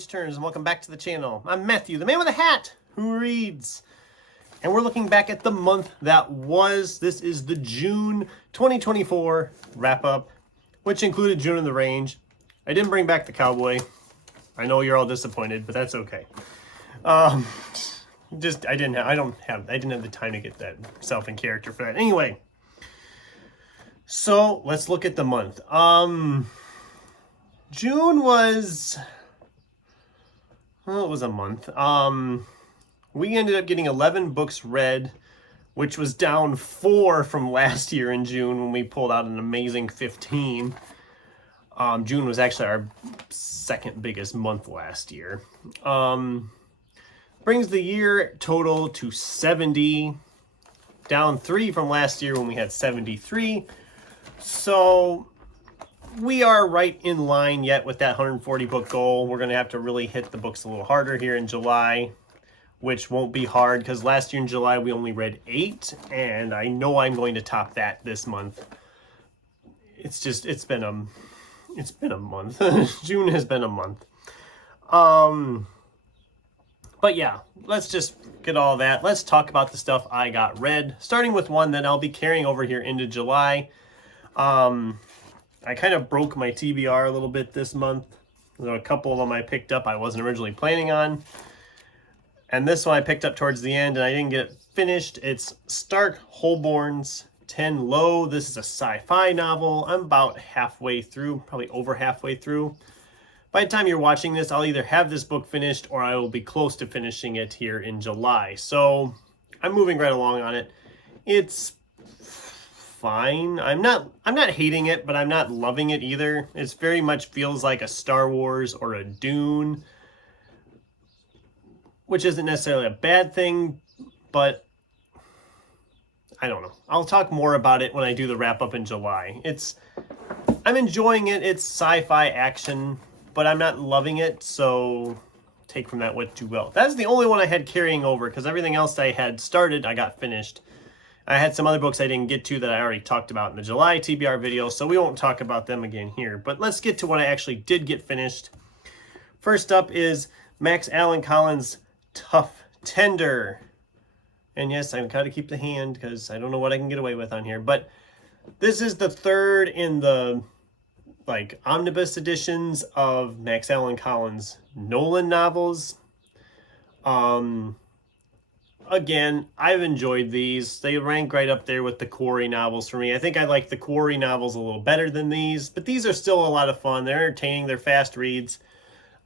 page turns, and welcome back to the channel. I'm Matthew, the man with a hat who reads. And we're looking back at the month that was. This is the June 2024 wrap-up, which included June in the Range. I didn't bring back the cowboy. I know you're all disappointed, but that's okay. I didn't have the time to get that self in character for that. Anyway, so let's look at the month. June was, well, it was a month. We ended up getting 11 books read, which was down 4 from last year in June when we pulled out an amazing 15. June was actually our second biggest month last year. Brings the year total to 70, down 3 from last year when we had 73. So we are right in line yet with that 140 book goal. We're going to have to really hit the books a little harder here in July, which won't be hard because last year in July we only read 8, and I know I'm going to top that this month. It's been a month. June has been a month. But yeah, let's just get all that. Let's talk about the stuff I got read, starting with one that I'll be carrying over here into July. I kind of broke my TBR a little bit this month. There were a couple of them I picked up I wasn't originally planning on. And this one I picked up towards the end and I didn't get it finished. It's Stark Holborn's 10 Low. This is a sci-fi novel. I'm about halfway through, probably over halfway through. By the time you're watching this, I'll either have this book finished or I will be close to finishing it here in July. So I'm moving right along on it. It's fine. I'm not hating it, but I'm not loving it either. It very much feels like a Star Wars or a Dune, which isn't necessarily a bad thing, but I don't know. I'll talk more about it when I do the wrap up in July. I'm enjoying it. It's sci-fi action, but I'm not loving it, so take from that what you will. That's the only one I had carrying over because everything else I had started, I got finished. I had some other books I didn't get to that I already talked about in the July TBR video, so we won't talk about them again here. But let's get to what I actually did get finished. First up is Max Allan Collins' Tough Tender. And yes, I've got to keep the hand because I don't know what I can get away with on here. But this is the third in the omnibus editions of Max Allan Collins' Nolan novels. Again, I've enjoyed these. They rank right up there with the Quarry novels for me. I think I like the Quarry novels a little better than these, but these are still a lot of fun. They're entertaining. They're fast reads.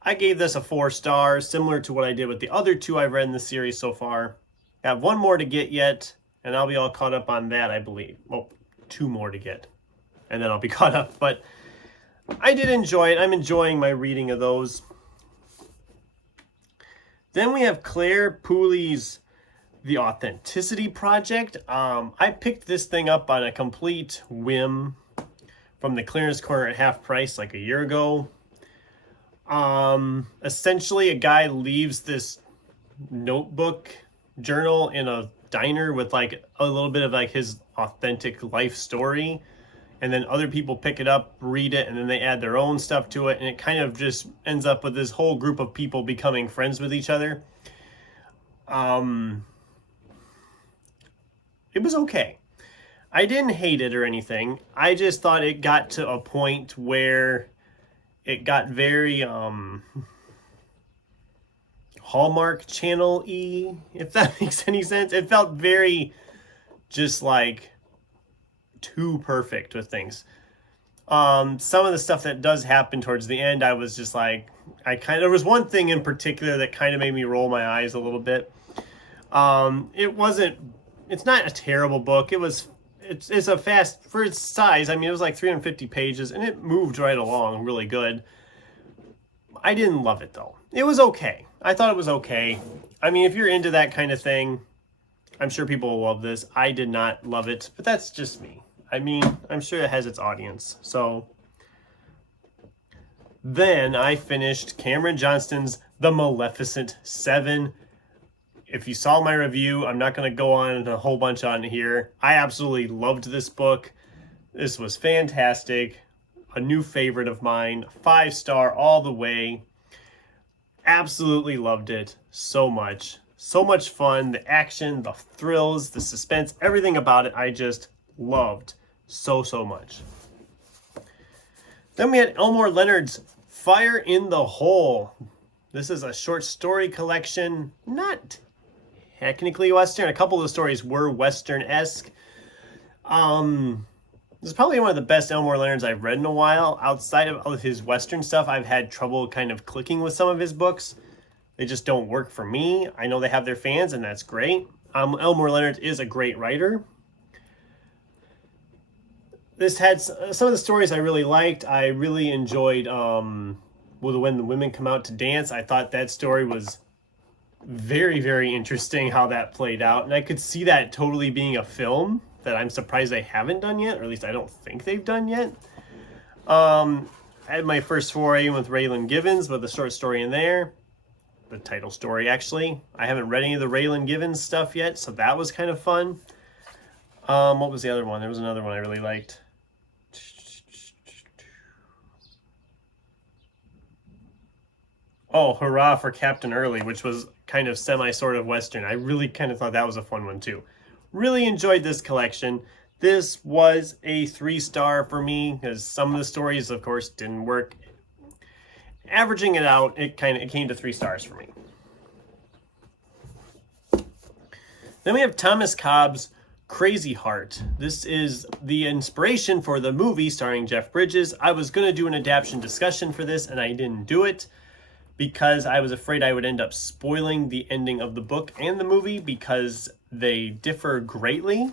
I gave this a 4 stars, similar to what I did with the other 2 I've read in the series so far. I have 1 more to get yet, and I'll be all caught up on that, I believe. Well, 2 more to get, and then I'll be caught up. But I did enjoy it. I'm enjoying my reading of those. Then we have Claire Pooley's The Authenticity Project. I picked this thing up on a complete whim from the clearance corner at half price like a year ago. Essentially, a guy leaves this notebook journal in a diner with a little bit of his authentic life story, and then other people pick it up, read it, and then they add their own stuff to it, and it kind of just ends up with this whole group of people becoming friends with each other. It was okay. I didn't hate it or anything. I just thought it got to a point where it got very Hallmark Channel-y, if that makes any sense. It felt very just too perfect with things. Some of the stuff that does happen towards the end, I was just there was one thing in particular that kind of made me roll my eyes a little bit. It's not a terrible book. It's a fast, for its size, I mean, it was 350 pages, and it moved right along really good. I didn't love it, though. It was okay. I thought it was okay. I mean, if you're into that kind of thing, I'm sure people will love this. I did not love it, but that's just me. I mean, I'm sure it has its audience. So then I finished Cameron Johnston's The Maleficent 7. If you saw my review, I'm not going to go on a whole bunch on here. I absolutely loved this book. This was fantastic. A new favorite of mine. 5-star all the way. Absolutely loved it so much. So much fun. The action, the thrills, the suspense, everything about it I just loved so, so much. Then we had Elmore Leonard's Fire in the Hole. This is a short story collection, not technically Western. A couple of the stories were Western-esque. This is probably one of the best Elmore Leonards I've read in a while. Outside of his Western stuff, I've had trouble kind of clicking with some of his books. They just don't work for me. I know they have their fans, and that's great. Elmore Leonard is a great writer. This had some of the stories I really liked. I really enjoyed When the Women Come Out to Dance. I thought that story was very, very interesting how that played out. And I could see that totally being a film that I'm surprised they haven't done yet, or at least I don't think they've done yet. I had my first foray with Raylan Givens with a short story in there. The title story, actually. I haven't read any of the Raylan Givens stuff yet, so that was kind of fun. What was the other one? There was another one I really liked. Oh, Hurrah for Captain Early, which was kind of sort of Western. I really kind of thought that was a fun one, too. Really enjoyed this collection. This was a 3-star for me, because some of the stories, of course, didn't work. Averaging it out, it came to 3 stars for me. Then we have Thomas Cobb's Crazy Heart. This is the inspiration for the movie starring Jeff Bridges. I was going to do an adaptation discussion for this, and I didn't do it because I was afraid I would end up spoiling the ending of the book and the movie because they differ greatly.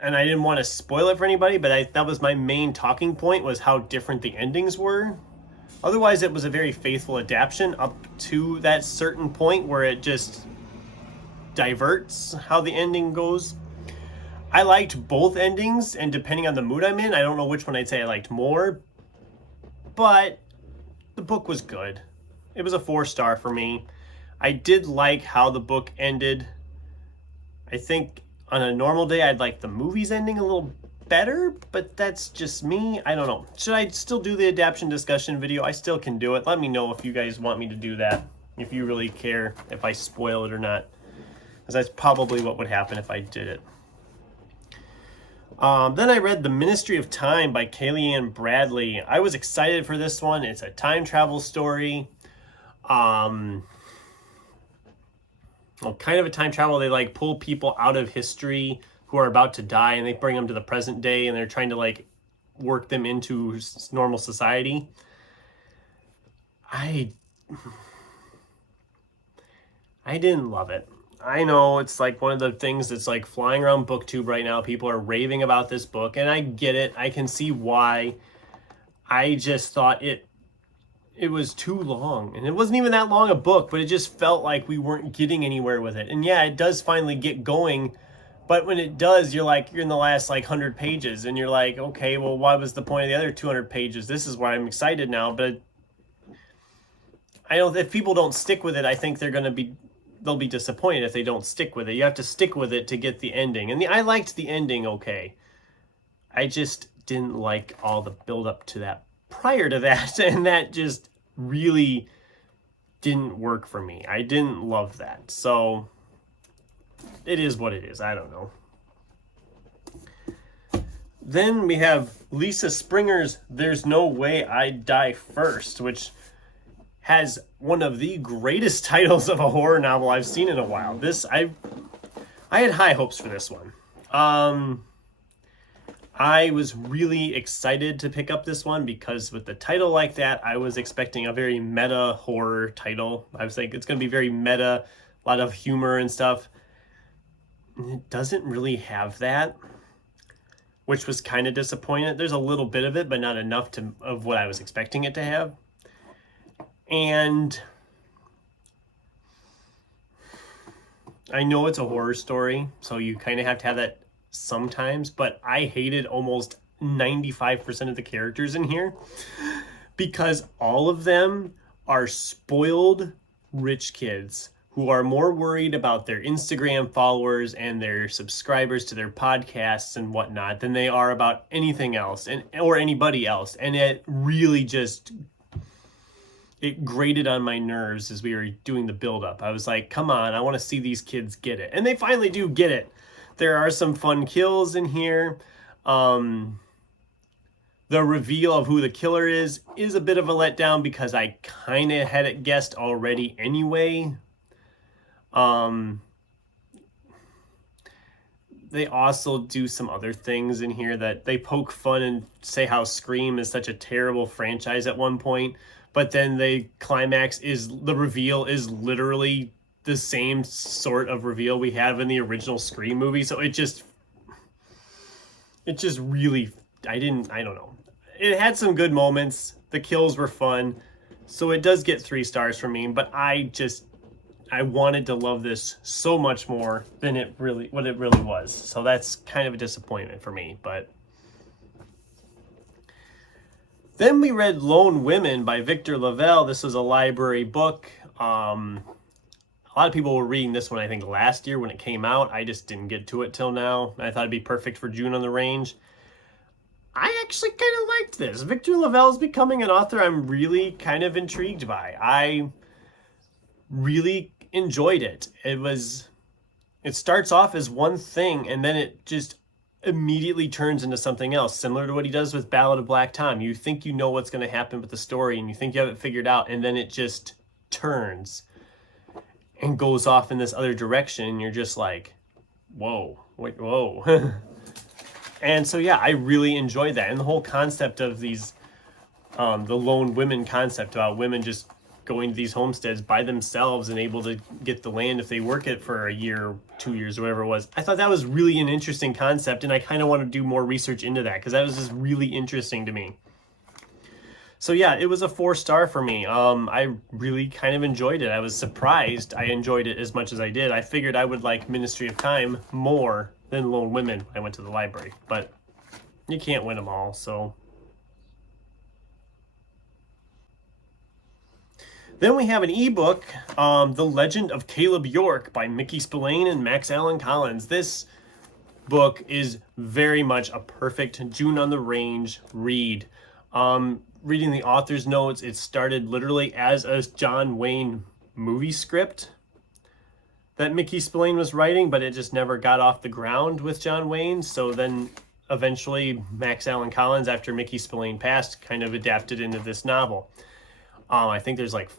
And I didn't want to spoil it for anybody, but that was my main talking point, was how different the endings were. Otherwise, it was a very faithful adaptation up to that certain point where it just diverts how the ending goes. I liked both endings, and depending on the mood I'm in, I don't know which one I'd say I liked more, but the book was good. It was a 4-star for me. I did like how the book ended. I think on a normal day, I'd like the movie's ending a little better, but that's just me. I don't know. Should I still do the adaptation discussion video? I still can do it. Let me know if you guys want me to do that, if you really care if I spoil it or not, because that's probably what would happen if I did it. Then I read The Ministry of Time by Kellyanne Bradley. I was excited for this one. It's a time travel story. Well, kind of a time travel. They like pull people out of history who are about to die, and they bring them to the present day, and they're trying to like work them into normal society. I didn't love it. I know it's like one of the things that's like flying around BookTube right now. People are raving about this book, and I get it. I can see why. I just thought it was too long, and it wasn't even that long a book, but it just felt like we weren't getting anywhere with it. And yeah, it does finally get going, but when it does, you're in the last like 100 pages, and you're like, okay, well, why was the point of the other 200 pages? This is why I'm excited now. But I don't. If people don't stick with it, I think they'll be disappointed if they don't stick with it. You have to stick with it to get the ending, and I liked the ending. Okay, I just didn't like all the build up to that prior to that, and that just really didn't work for me. I didn't love that. So it is what it is. I don't know. Then we have Lisa Springer's There's No Way I'd Die First, which has one of the greatest titles of a horror novel I've seen in a while. I had high hopes for this one. I was really excited to pick up this one because with the title like that, I was expecting a very meta horror title. I was like, it's going to be very meta, a lot of humor and stuff. And it doesn't really have that, which was kind of disappointing. There's a little bit of it, but not enough of what I was expecting it to have. And I know it's a horror story, so you kind of have to have that sometimes, but I hated almost 95% of the characters in here because all of them are spoiled rich kids who are more worried about their Instagram followers and their subscribers to their podcasts and whatnot than they are about anything else or anybody else. And it really just it grated on my nerves as we were doing the build-up. I was like, come on, I want to see these kids get it. And they finally do get it. There are some fun kills in here. The reveal of who the killer is a bit of a letdown because I kind of had it guessed already anyway. They also do some other things in here that they poke fun and say how Scream is such a terrible franchise at one point, but then the climax is the reveal is literally the same sort of reveal we have in the original Scream movie. So it just really, I don't know. It had some good moments. The kills were fun. So it does get 3 stars from me, but I wanted to love this so much more than what it really was. So that's kind of a disappointment for me. But then we read Lone Women by Victor Lavelle. This was a library book. A lot of people were reading this one, I think, last year when it came out. I just didn't get to it till now. I thought it'd be perfect for June on the Range. I actually kind of liked this. Victor Lavelle is becoming an author I'm really kind of intrigued by. I really enjoyed it. It starts off as one thing and then it just immediately turns into something else, similar to what he does with Ballad of Black Tom. You think you know what's going to happen with the story and you think you have it figured out, and then it just turns and goes off in this other direction, and you're just like, whoa, wait, whoa. And so yeah, I really enjoyed that. And the whole concept of these the lone women concept about women just going to these homesteads by themselves and able to get the land if they work it for a year, 2 years, or whatever it was. I thought that was really an interesting concept, and I kind of want to do more research into that because that was just really interesting to me. So yeah, it was a 4-star for me. I really kind of enjoyed it. I was surprised I enjoyed it as much as I did. I figured I would like Ministry of Time more than Lone Women when I went to the library, but you can't win them all, so. Then we have an ebook, The Legend of Caleb York by Mickey Spillane and Max Allan Collins. This book is very much a perfect June on the Range read. Reading the author's notes, it started literally as a John Wayne movie script that Mickey Spillane was writing, but it just never got off the ground with John Wayne. So then eventually Max Allan Collins, after Mickey Spillane passed, kind of adapted into this novel. I think there's like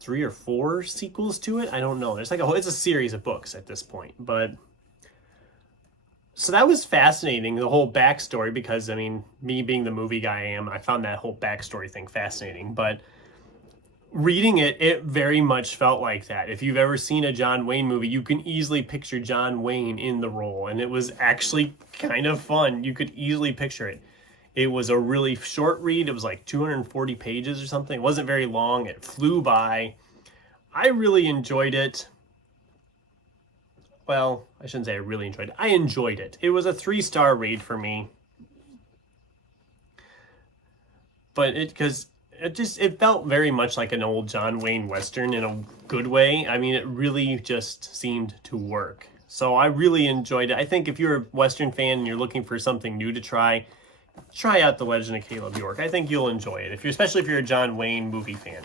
3 or 4 sequels to it. I don't know. There's like it's a series of books at this point, but so that was fascinating, the whole backstory, because I mean, me being the movie guy I found that whole backstory thing fascinating, but reading it, it very much felt like that. If you've ever seen a John Wayne movie, you can easily picture John Wayne in the role, and it was actually kind of fun. You could easily picture it. It was a really short read. It was like 240 pages or something. It wasn't very long. It flew by. I really enjoyed it. Well, I shouldn't say I really enjoyed it. I enjoyed it. It was a 3-star read for me. But it felt very much like an old John Wayne Western in a good way. I mean, it really just seemed to work. So I really enjoyed it. I think if you're a Western fan and you're looking for something new to try out The Legend of Caleb York. I think you'll enjoy it, especially if you're a John Wayne movie fan.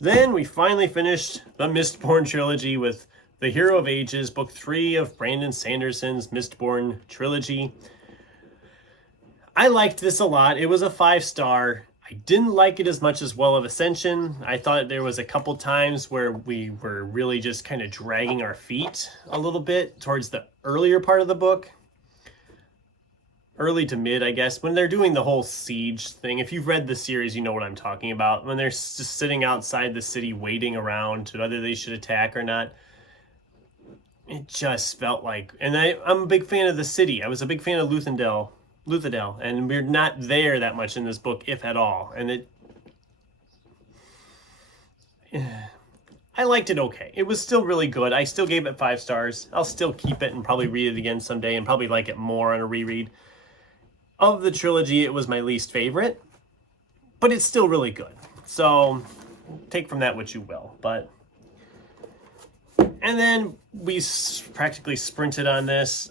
Then we finally finished the Mistborn trilogy with The Hero of Ages, book 3 of Brandon Sanderson's Mistborn trilogy. I liked this a lot. It was a 5-star. I didn't like it as much as Well of Ascension. I thought there was a couple times where we were really just kind of dragging our feet a little bit towards the earlier part of the book. Early to mid, I guess, when they're doing the whole siege thing. If you've read the series, you know what I'm talking about. When they're just sitting outside the city waiting around to whether they should attack or not. It just felt like... And I'm a big fan of the city. I was a big fan of Luthadel, and we're not there that much in this book, if at all. And I liked it okay. It was still really good. I still gave it 5 stars. I'll still keep it and probably read it again someday and probably like it more on a reread. Of the trilogy, it was my least favorite, but it's still really good. So take from that what you will. And then we practically sprinted on this.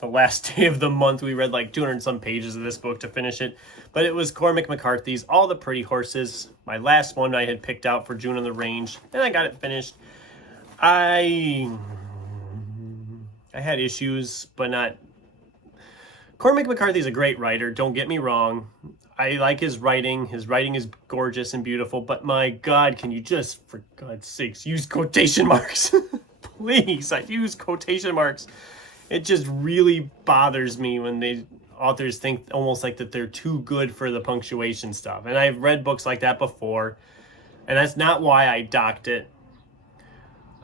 the last day of the month. We read like 200 some pages of this book to finish it. But it was Cormac McCarthy's All the Pretty Horses. My last one I had picked out for June on the Range, and I got it finished. I had issues, but not. Cormac McCarthy's a great writer, don't get me wrong. I like his writing. His writing is gorgeous and beautiful, but my God, can you just, for God's sakes, use quotation marks? Please, I use quotation marks. It just really bothers me when authors think almost like that they're too good for the punctuation stuff. And I've read books like that before, and that's not why I docked it.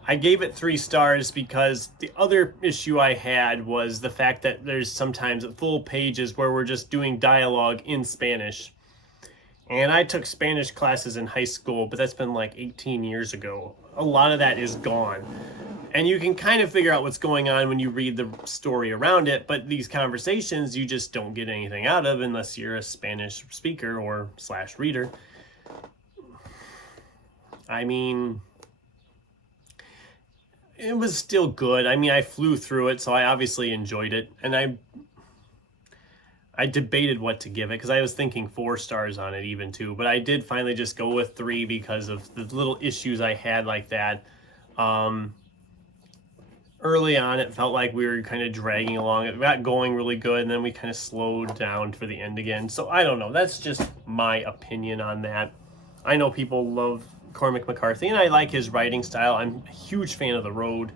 I gave it 3 stars because the other issue I had was the fact that there's sometimes full pages where we're just doing dialogue in Spanish. And I took Spanish classes in high school, but that's been like 18 years ago. A lot of that is gone. And you can kind of figure out what's going on when you read the story around it, but these conversations you just don't get anything out of unless you're a Spanish speaker or / reader. I mean, it was still good. I mean, I flew through it, so I obviously enjoyed it. And I debated what to give it because I was thinking 4 stars on it even too. But I did finally just go with 3 because of the little issues I had like that. Early on, it felt like we were kind of dragging along. It got going really good, and then we kind of slowed down for the end again. So I don't know. That's just my opinion on that. I know people love Cormac McCarthy, and I like his writing style. I'm a huge fan of The Road.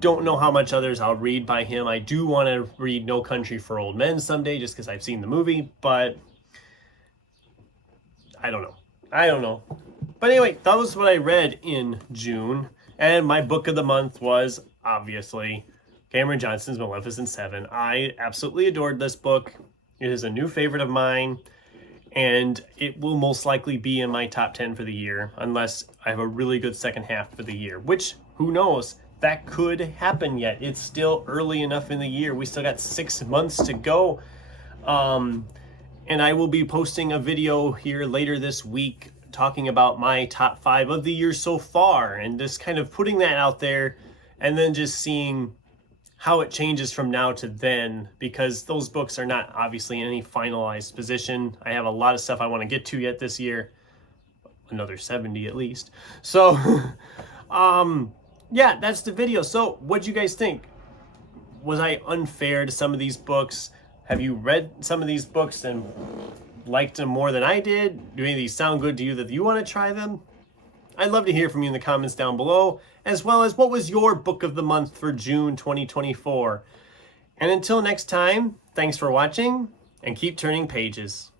Don't know how much others I'll read by him. I do want to read No Country for Old Men someday just because I've seen the movie, but I don't know. But anyway, that was what I read in June. And my book of the month was, obviously, Cameron Johnson's Maleficent 7. I absolutely adored this book. It is a new favorite of mine, and it will most likely be in my top 10 for the year, unless I have a really good second half for the year, which, who knows, that could happen yet. It's still early enough in the year. We still got 6 months to go. And I will be posting a video here later this week talking about my top 5 of the year so far, and just kind of putting that out there and then just seeing how it changes from now to then, because those books are not obviously in any finalized position. I have a lot of stuff I want to get to yet this year, another 70 at least. So yeah, that's the video. So what'd you guys think? Was I unfair to some of these books? Have you read some of these books and liked them more than I did? Do any of these sound good to you that you want to try them? I'd love to hear from you in the comments down below, as well as what was your book of the month for June 2024. And until next time, thanks for watching, and keep turning pages.